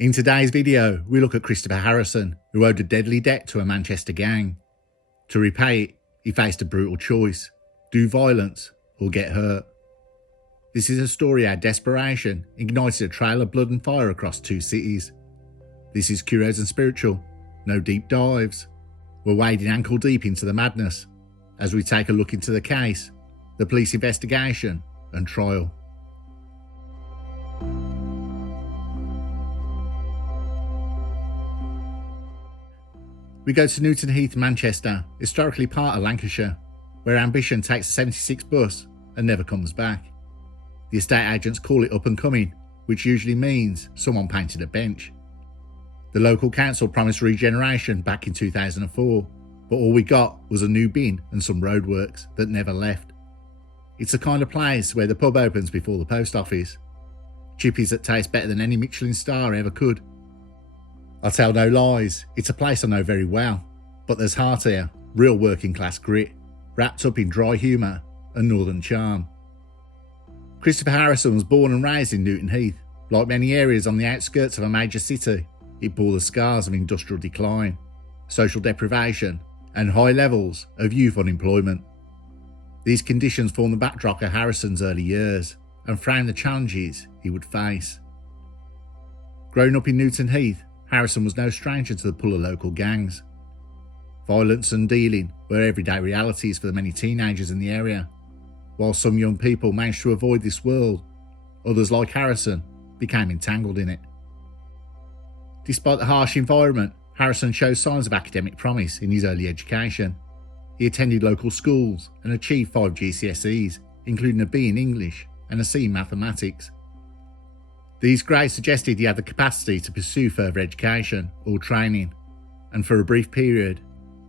In today's video, we look at Christopher Harrison, who owed a deadly debt to a Manchester gang. To repay it, he faced a brutal choice: do violence or get hurt. This is a story how desperation ignited a trail of blood and fire across two cities. This is Curios&Spiritual, no deep dives. We're wading ankle deep into the madness as we take a look into the case, the police investigation and trial. We go to Newton Heath, Manchester, historically part of Lancashire, where ambition takes a 76 bus and never comes back. The estate agents call it up and coming, which usually means someone painted a bench. The local council promised regeneration back in 2004, but all we got was a new bin and some roadworks that never left. It's the kind of place where the pub opens before the post office. Chippies that taste better than any Michelin star ever could. I'll tell no lies, it's a place I know very well, but there's heart here, real working class grit, wrapped up in dry humour and northern charm. Christopher Harrison was born and raised in Newton Heath. Like many areas on the outskirts of a major city, it bore the scars of industrial decline, social deprivation and high levels of youth unemployment. These conditions form the backdrop of Harrison's early years and frame the challenges he would face. Growing up in Newton Heath, Harrison was no stranger to the pull of local gangs. Violence and dealing were everyday realities for the many teenagers in the area. While some young people managed to avoid this world, others like Harrison became entangled in it. Despite the harsh environment, Harrison shows signs of academic promise in his early education. He attended local schools and achieved 5 GCSEs, including a B in English and a C in mathematics. These grades suggested he had the capacity to pursue further education or training, and for a brief period,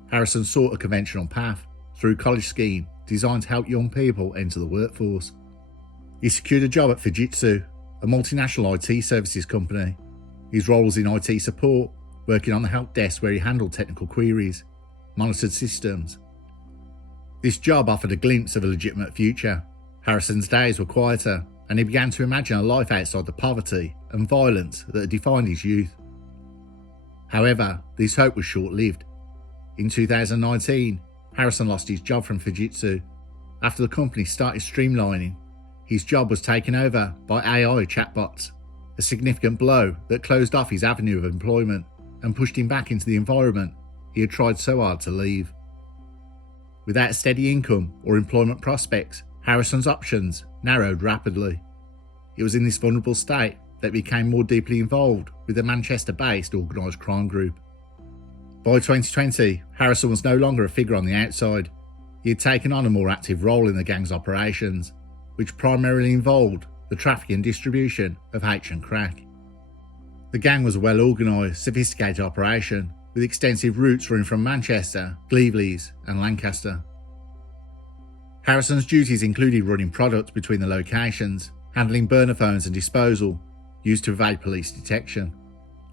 Harrison sought a conventional path through a college scheme designed to help young people enter the workforce. He secured a job at Fujitsu, a multinational IT services company. His role was in IT support, working on the help desk where he handled technical queries, monitored systems. This job offered a glimpse of a legitimate future. Harrison's days were quieter, and he began to imagine a life outside the poverty and violence that had defined his youth. However, this hope was short-lived. In 2019, Harrison lost his job from Fujitsu. After the company started streamlining, his job was taken over by AI chatbots, a significant blow that closed off his avenue of employment and pushed him back into the environment he had tried so hard to leave. Without steady income or employment prospects, Harrison's options narrowed rapidly. It was in this vulnerable state that he became more deeply involved with a Manchester-based organised crime group. By 2020, Harrison was no longer a figure on the outside. He had taken on a more active role in the gang's operations, which primarily involved the trafficking and distribution of H and crack. The gang was a well-organised, sophisticated operation with extensive routes running from Manchester, Cleveland and Lancaster. Harrison's duties included running product between the locations, handling burner phones and disposal, used to evade police detection,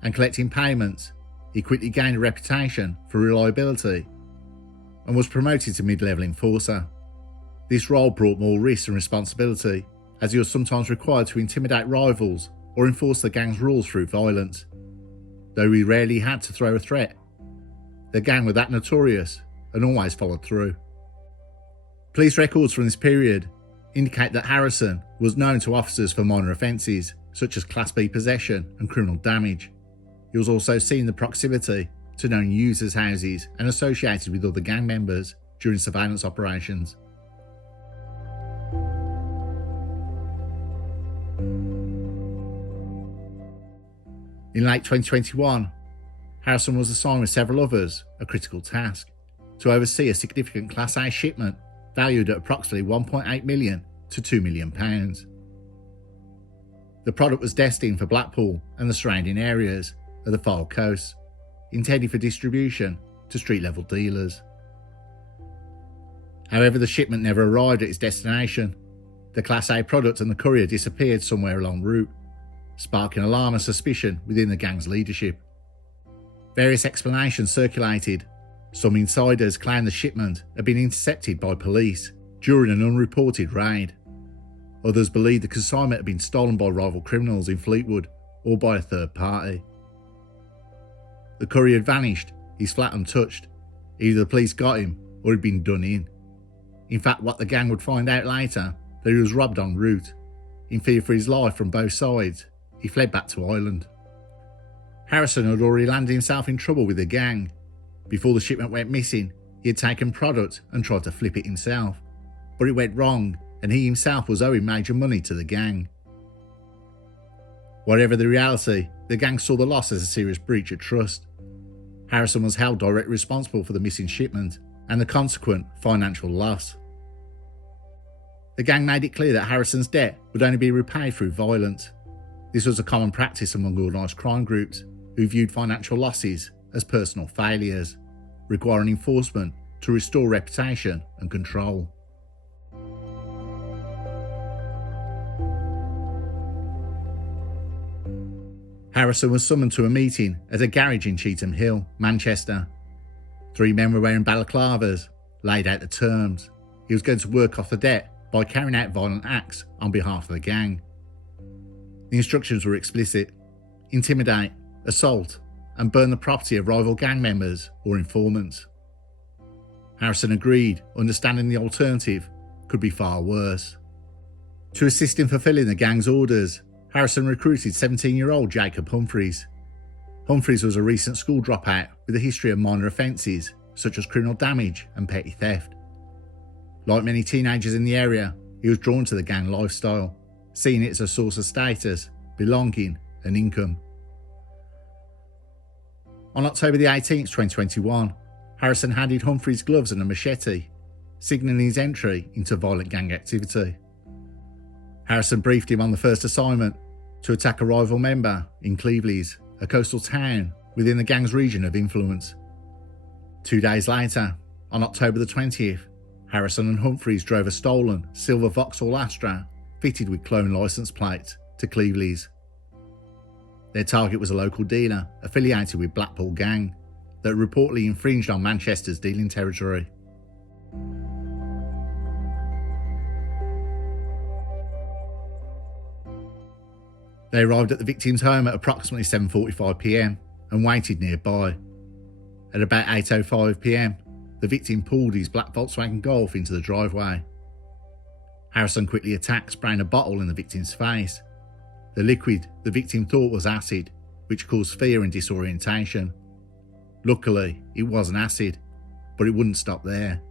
and collecting payments. He quickly gained a reputation for reliability and was promoted to mid-level enforcer. This role brought more risk and responsibility, as he was sometimes required to intimidate rivals or enforce the gang's rules through violence. Though he rarely had to throw a threat, the gang were that notorious and always followed through. Police records from this period indicate that Harrison was known to officers for minor offences such as Class B possession and criminal damage. He was also seen in the proximity to known users' houses and associated with other gang members during surveillance operations. In late 2021, Harrison was assigned with several others a critical task: to oversee a significant Class A shipment valued at approximately £1.8 million to £2 million. The product was destined for Blackpool and the surrounding areas of the Fylde Coast, intended for distribution to street-level dealers. However, the shipment never arrived at its destination. The Class A product and the courier disappeared somewhere along route, sparking alarm and suspicion within the gang's leadership. Various explanations circulated. Some insiders claimed the shipment had been intercepted by police during an unreported raid. Others believed the consignment had been stolen by rival criminals in Fleetwood or by a third party. The courier had vanished, he's flat untouched. Either the police got him or he'd been done in. In fact, what the gang would find out later, that he was robbed en route. In fear for his life from both sides, he fled back to Ireland. Harrison had already landed himself in trouble with the gang. Before the shipment went missing, he had taken product and tried to flip it himself. But it went wrong, and he himself was owing major money to the gang. Whatever the reality, the gang saw the loss as a serious breach of trust. Harrison was held directly responsible for the missing shipment and the consequent financial loss. The gang made it clear that Harrison's debt would only be repaid through violence. This was a common practice among organised crime groups who viewed financial losses as personal failures, requiring enforcement to restore reputation and control. Harrison was summoned to a meeting at a garage in Cheetham Hill, Manchester. 3 men were wearing balaclavas, laid out the terms. He was going to work off the debt by carrying out violent acts on behalf of the gang. The instructions were explicit: intimidate, assault, and burn the property of rival gang members or informants. Harrison agreed, understanding the alternative could be far worse. To assist in fulfilling the gang's orders, Harrison recruited 17-year-old Jacob Humphreys. Humphreys was a recent school dropout with a history of minor offences such as criminal damage and petty theft. Like many teenagers in the area, he was drawn to the gang lifestyle, seeing it as a source of status, belonging and income. On October the 18th, 2021, Harrison handed Humphreys gloves and a machete, signalling his entry into violent gang activity. Harrison briefed him on the first assignment to attack a rival member in Cleveland, a coastal town within the gang's region of influence. 2 days later, on October the 20th, Harrison and Humphreys drove a stolen silver Vauxhall Astra fitted with clone licence plates to Cleveland. Their target was a local dealer affiliated with Blackpool gang that reportedly infringed on Manchester's dealing territory. They arrived at the victim's home at approximately 7:45 p.m. and waited nearby. At about 8:05 p.m, the victim pulled his black Volkswagen Golf into the driveway. Harrison quickly attacked, spraying a bottle in the victim's face. The liquid the victim thought was acid, which caused fear and disorientation. Luckily, it wasn't acid, but it wouldn't stop there.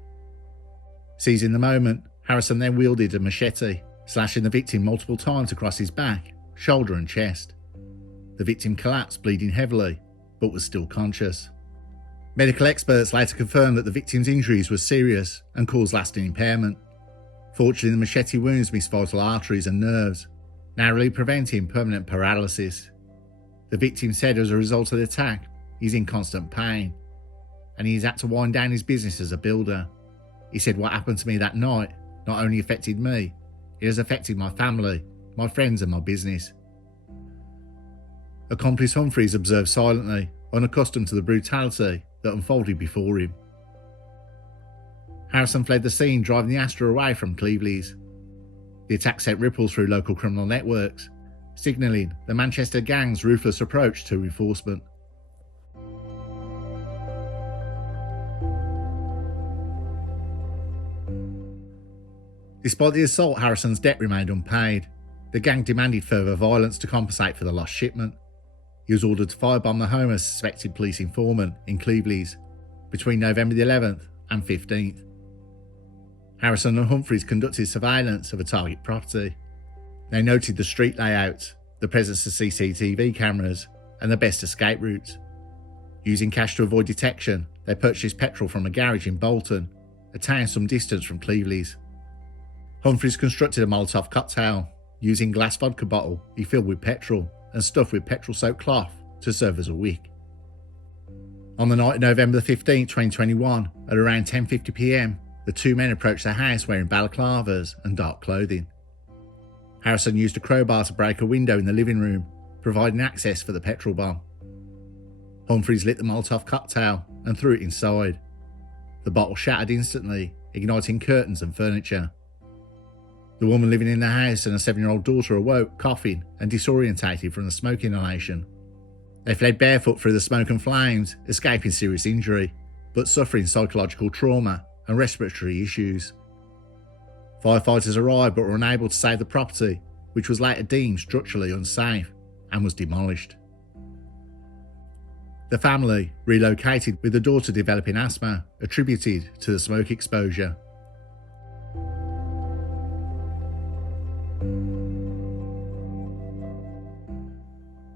Seizing the moment, Harrison then wielded a machete, slashing the victim multiple times across his back, shoulder and chest. The victim collapsed, bleeding heavily, but was still conscious. Medical experts later confirmed that the victim's injuries were serious and caused lasting impairment. Fortunately, the machete wounds missed vital arteries and nerves, narrowly preventing permanent paralysis. The victim said as a result of the attack, he's in constant pain, and he's had to wind down his business as a builder. He said, "What happened to me that night not only affected me, it has affected my family, my friends and my business." Accomplice Humphreys observed silently, unaccustomed to the brutality that unfolded before him. Harrison fled the scene, driving the Astra away from Cleveland. The attack sent ripples through local criminal networks, signalling the Manchester gang's ruthless approach to enforcement. Despite the assault, Harrison's debt remained unpaid. The gang demanded further violence to compensate for the lost shipment. He was ordered to firebomb the home of a suspected police informant in Cleveland between November the 11th and 15th. Harrison and Humphreys conducted surveillance of a target property. They noted the street layout, the presence of CCTV cameras, and the best escape routes. Using cash to avoid detection, they purchased petrol from a garage in Bolton, a town some distance from Cleveland. Humphreys constructed a Molotov cocktail, using a glass vodka bottle he filled with petrol and stuffed with petrol-soaked cloth to serve as a wick. On the night of November 15, 2021, at around 10:50 p.m, the two men approached the house wearing balaclavas and dark clothing. Harrison used a crowbar to break a window in the living room, providing access for the petrol bomb. Humphreys lit the Molotov cocktail and threw it inside. The bottle shattered instantly, igniting curtains and furniture. The woman living in the house and her 7-year-old daughter awoke, coughing and disorientated from the smoke inhalation. They fled barefoot through the smoke and flames, escaping serious injury, but suffering psychological trauma and respiratory issues. Firefighters arrived but were unable to save the property, which was later deemed structurally unsafe and was demolished. The family relocated with the daughter developing asthma, attributed to the smoke exposure.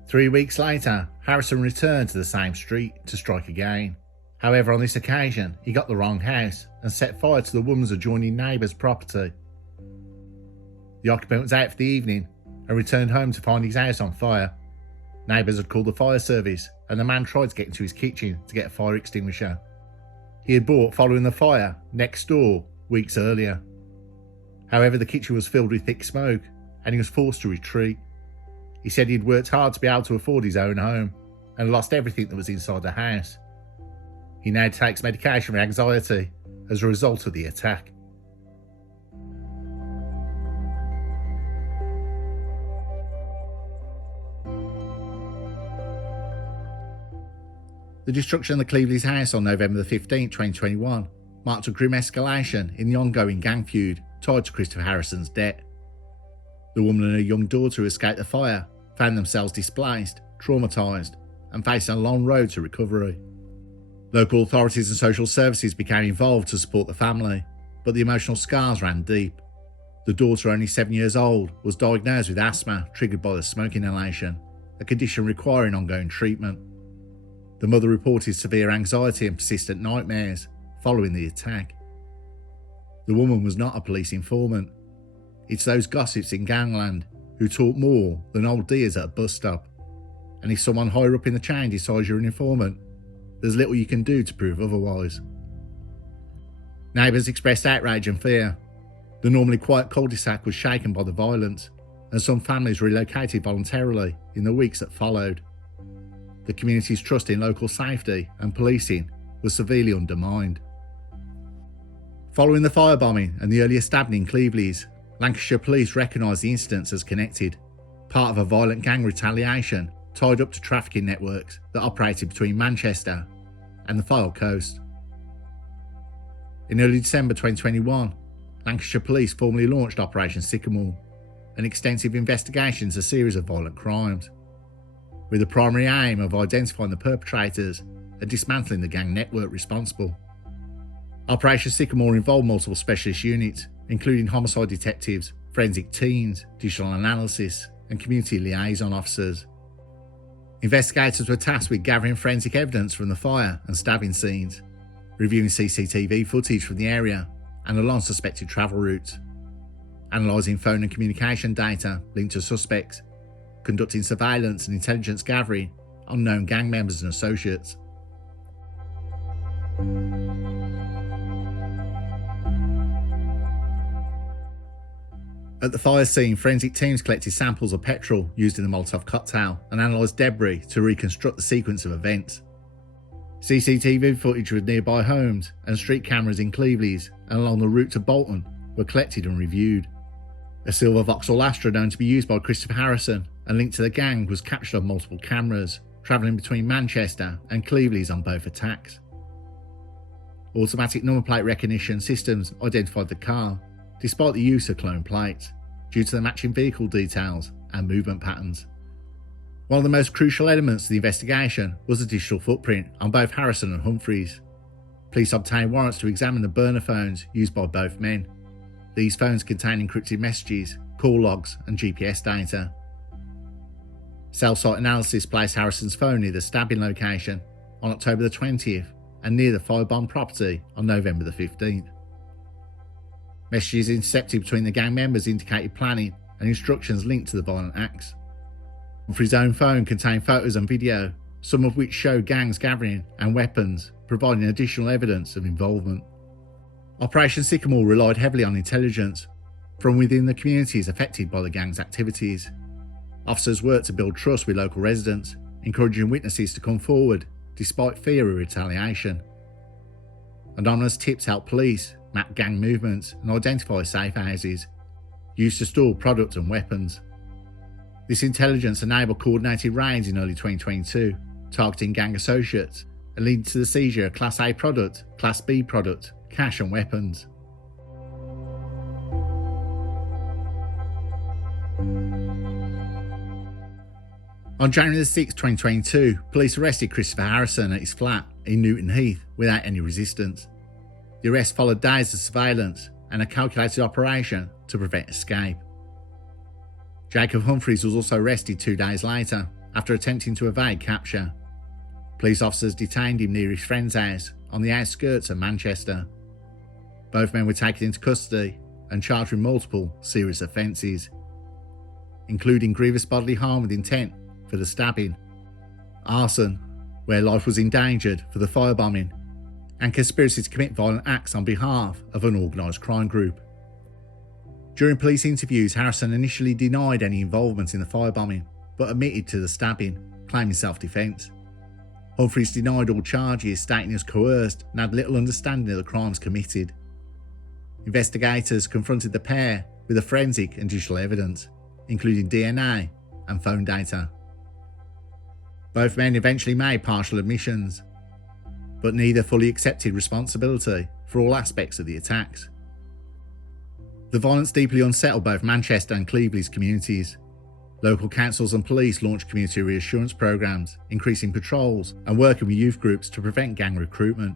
Three weeks later, Harrison returned to the same street to strike again. However, on this occasion, he got the wrong house and set fire to the woman's adjoining neighbour's property. The occupant was out for the evening and returned home to find his house on fire. Neighbours had called the fire service and the man tried to get into his kitchen to get a fire extinguisher he had bought following the fire next door weeks earlier. However, the kitchen was filled with thick smoke and he was forced to retreat. He said he had worked hard to be able to afford his own home and lost everything that was inside the house. He now takes medication for anxiety as a result of the attack. The destruction of the Cleveley's house on November 15, 2021 marked a grim escalation in the ongoing gang feud tied to Christopher Harrison's death. The woman and her young daughter who escaped the fire found themselves displaced, traumatised, and facing a long road to recovery. Local authorities and social services became involved to support the family, but the emotional scars ran deep. The daughter, only 7 years old, was diagnosed with asthma triggered by the smoke inhalation, a condition requiring ongoing treatment. The mother reported severe anxiety and persistent nightmares following the attack. The woman was not a police informant. It's those gossips in gangland who talk more than old dears at a bus stop. And if someone higher up in the chain decides you're an informant, there's little you can do to prove otherwise. Neighbours expressed outrage and fear. The normally quiet cul-de-sac was shaken by the violence, and some families relocated voluntarily in the weeks that followed. The community's trust in local safety and policing was severely undermined. Following the firebombing and the earlier stabbing in Cleveley's, Lancashire police recognised the incidents as connected, part of a violent gang retaliation tied up to trafficking networks that operated between Manchester and the Fylde coast. In early December 2021, Lancashire police formally launched Operation Sycamore, an extensive investigation into a series of violent crimes, with the primary aim of identifying the perpetrators and dismantling the gang network responsible. Operation Sycamore involved multiple specialist units, including homicide detectives, forensic teams, digital analysis, and community liaison officers. Investigators were tasked with gathering forensic evidence from the fire and stabbing scenes, reviewing CCTV footage from the area and along suspected travel routes, analysing phone and communication data linked to suspects, conducting surveillance and intelligence gathering on known gang members and associates. At the fire scene, forensic teams collected samples of petrol used in the Molotov cocktail and analysed debris to reconstruct the sequence of events. CCTV footage of nearby homes and street cameras in Cleveley's and along the route to Bolton were collected and reviewed. A silver Vauxhall Astra known to be used by Christopher Harrison and linked to the gang was captured on multiple cameras, travelling between Manchester and Cleveley's on both attacks. Automatic number plate recognition systems identified the car, despite the use of clone plates, due to the matching vehicle details and movement patterns. One of the most crucial elements to the investigation was the digital footprint on both Harrison and Humphreys. Police obtained warrants to examine the burner phones used by both men. These phones contain encrypted messages, call logs, and GPS data. Cell site analysis placed Harrison's phone near the stabbing location on October the 20th and near the firebomb property on November the 15th. Messages intercepted between the gang members indicated planning and instructions linked to the violent acts. Humphrey's own phone contained photos and video, some of which showed gangs gathering and weapons, providing additional evidence of involvement. Operation Sycamore relied heavily on intelligence from within the communities affected by the gang's activities. Officers worked to build trust with local residents, encouraging witnesses to come forward despite fear of retaliation. Anonymous tips helped police map gang movements and identify safe houses, used to store product and weapons. This intelligence enabled coordinated raids in early 2022, targeting gang associates and leading to the seizure of Class A product, Class B product, cash and weapons. On January 6, 2022, police arrested Christopher Harrison at his flat in Newton Heath without any resistance. The arrest followed days of surveillance and a calculated operation to prevent escape. Jacob Humphreys was also arrested 2 days later after attempting to evade capture. Police officers detained him near his friend's house on the outskirts of Manchester. Both men were taken into custody and charged with multiple serious offences, including grievous bodily harm with intent for the stabbing, arson, where life was endangered for the firebombing, and conspiracy to commit violent acts on behalf of an organised crime group. During police interviews, Harrison initially denied any involvement in the firebombing, but admitted to the stabbing, claiming self-defence. Humphreys denied all charges, stating he was coerced and had little understanding of the crimes committed. Investigators confronted the pair with the forensic and digital evidence, including DNA and phone data. Both men eventually made partial admissions, but neither fully accepted responsibility for all aspects of the attacks. The violence deeply unsettled both Manchester and Cleveland's communities. Local councils and police launched community reassurance programs, increasing patrols and working with youth groups to prevent gang recruitment.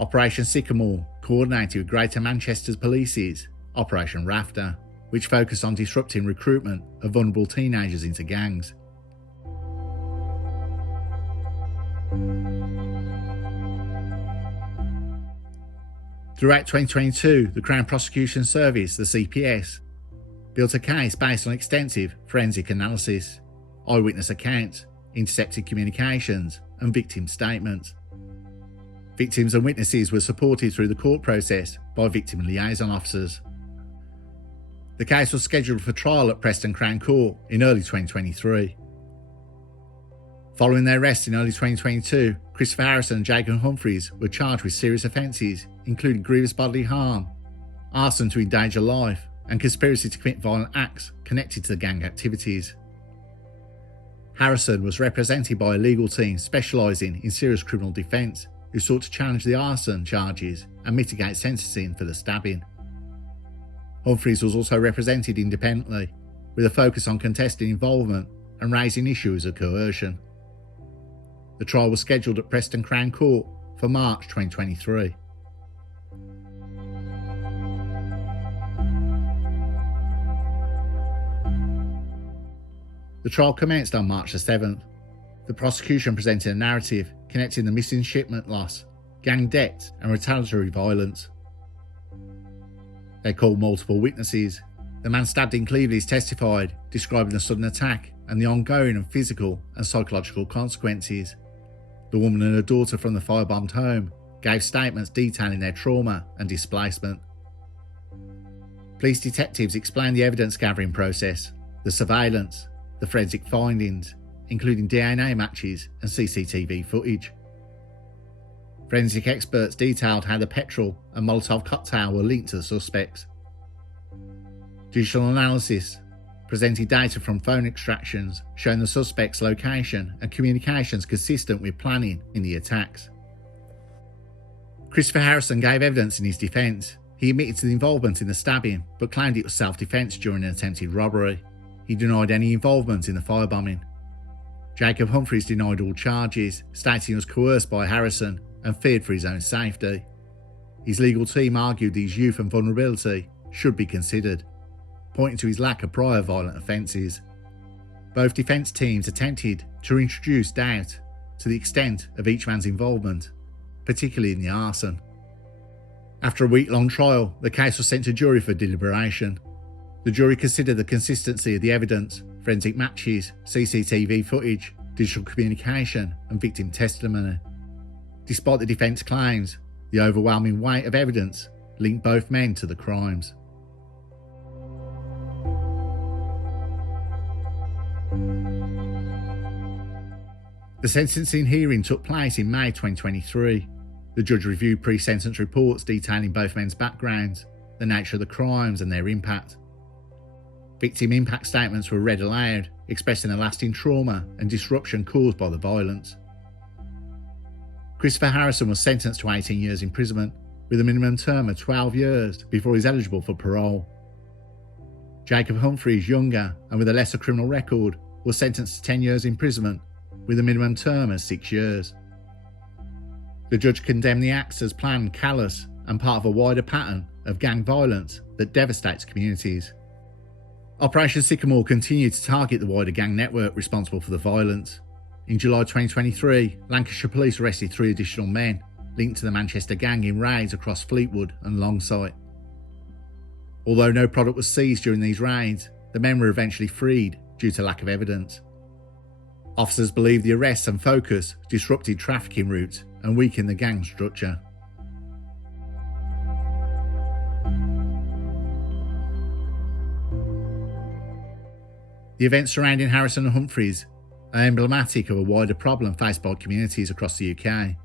Operation Sycamore coordinated with Greater Manchester's Police's Operation Rafter, which focused on disrupting recruitment of vulnerable teenagers into gangs. Throughout 2022, the Crown Prosecution Service, the CPS, built a case based on extensive forensic analysis, eyewitness accounts, intercepted communications, and victim statements. Victims and witnesses were supported through the court process by victim liaison officers. The case was scheduled for trial at Preston Crown Court in early 2023. Following their arrest in early 2022, Christopher Harrison and Jacob Humphreys were charged with serious offences, including grievous bodily harm, arson to endanger life, and conspiracy to commit violent acts connected to the gang activities. Harrison was represented by a legal team specialising in serious criminal defence, who sought to challenge the arson charges and mitigate sentencing for the stabbing. Humphreys was also represented independently, with a focus on contesting involvement and raising issues of coercion. The trial was scheduled at Preston Crown Court for March 2023. The trial commenced on March 7th. The prosecution presented a narrative connecting the missing shipment loss, gang debt, and retaliatory violence. They called multiple witnesses. The man stabbed in Cleveland testified, describing the sudden attack and the ongoing and physical and psychological consequences. The woman and her daughter from the firebombed home gave statements detailing their trauma and displacement. Police detectives explained the evidence gathering process, the surveillance, the forensic findings, including DNA matches and CCTV footage. Forensic experts detailed how the petrol and Molotov cocktail were linked to the suspects. Digital analysis presented data from phone extractions showing the suspect's location and communications consistent with planning in the attacks. Christopher Harrison gave evidence in his defence. He admitted to the involvement in the stabbing, but claimed it was self-defence during an attempted robbery. He denied any involvement in the firebombing. Jacob Humphreys denied all charges, stating he was coerced by Harrison and feared for his own safety. His legal team argued his youth and vulnerability should be considered, pointing to his lack of prior violent offences. Both defence teams attempted to introduce doubt to the extent of each man's involvement, particularly in the arson. After a week-long trial, the case was sent to jury for deliberation. The jury considered the consistency of the evidence, forensic matches, CCTV footage, digital communication, and victim testimony. Despite the defence claims, the overwhelming weight of evidence linked both men to the crimes. The sentencing hearing took place in May 2023. The judge reviewed pre-sentence reports detailing both men's backgrounds, the nature of the crimes and their impact, Victim impact statements were read aloud, expressing the lasting trauma and disruption caused by the violence. Christopher Harrison was sentenced to 18 years imprisonment, with a minimum term of 12 years before he's eligible for parole. Jacob Humphreys, younger and with a lesser criminal record, was sentenced to 10 years imprisonment, with a minimum term of 6 years. The judge condemned the acts as planned, callous, and part of a wider pattern of gang violence that devastates communities. Operation Sycamore continued to target the wider gang network responsible for the violence. In July 2023, Lancashire Police arrested 3 additional men linked to the Manchester gang in raids across Fleetwood and Longsight. Although no product was seized during these raids, the men were eventually freed due to lack of evidence. Officers believe the arrests and focus disrupted trafficking routes and weakened the gang structure. The events surrounding Harrison and Humphreys are emblematic of a wider problem faced by communities across the UK: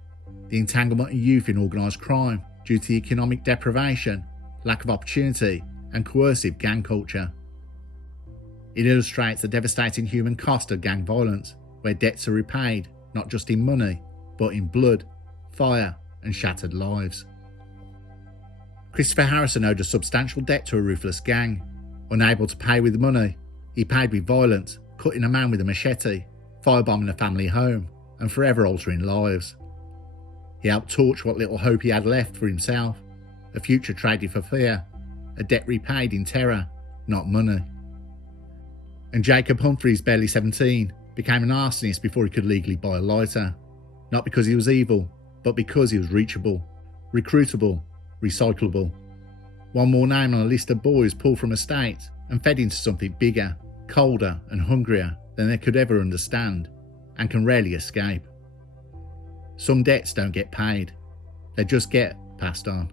the entanglement of youth in organised crime due to economic deprivation, lack of opportunity, and coercive gang culture. It illustrates the devastating human cost of gang violence, where debts are repaid not just in money, but in blood, fire, and shattered lives. Christopher Harrison owed a substantial debt to a ruthless gang. Unable to pay with money, he paid with violence, cutting a man with a machete, firebombing a family home, and forever altering lives. He helped torch what little hope he had left for himself, a future traded for fear, a debt repaid in terror, not money. And Jacob Humphreys, barely 17, became an arsonist before he could legally buy a lighter, not because he was evil, but because he was reachable, recruitable, recyclable. One more name on a list of boys pulled from a state and fed into something bigger, colder and hungrier than they could ever understand, and can rarely escape. Some debts don't get paid, they just get passed on.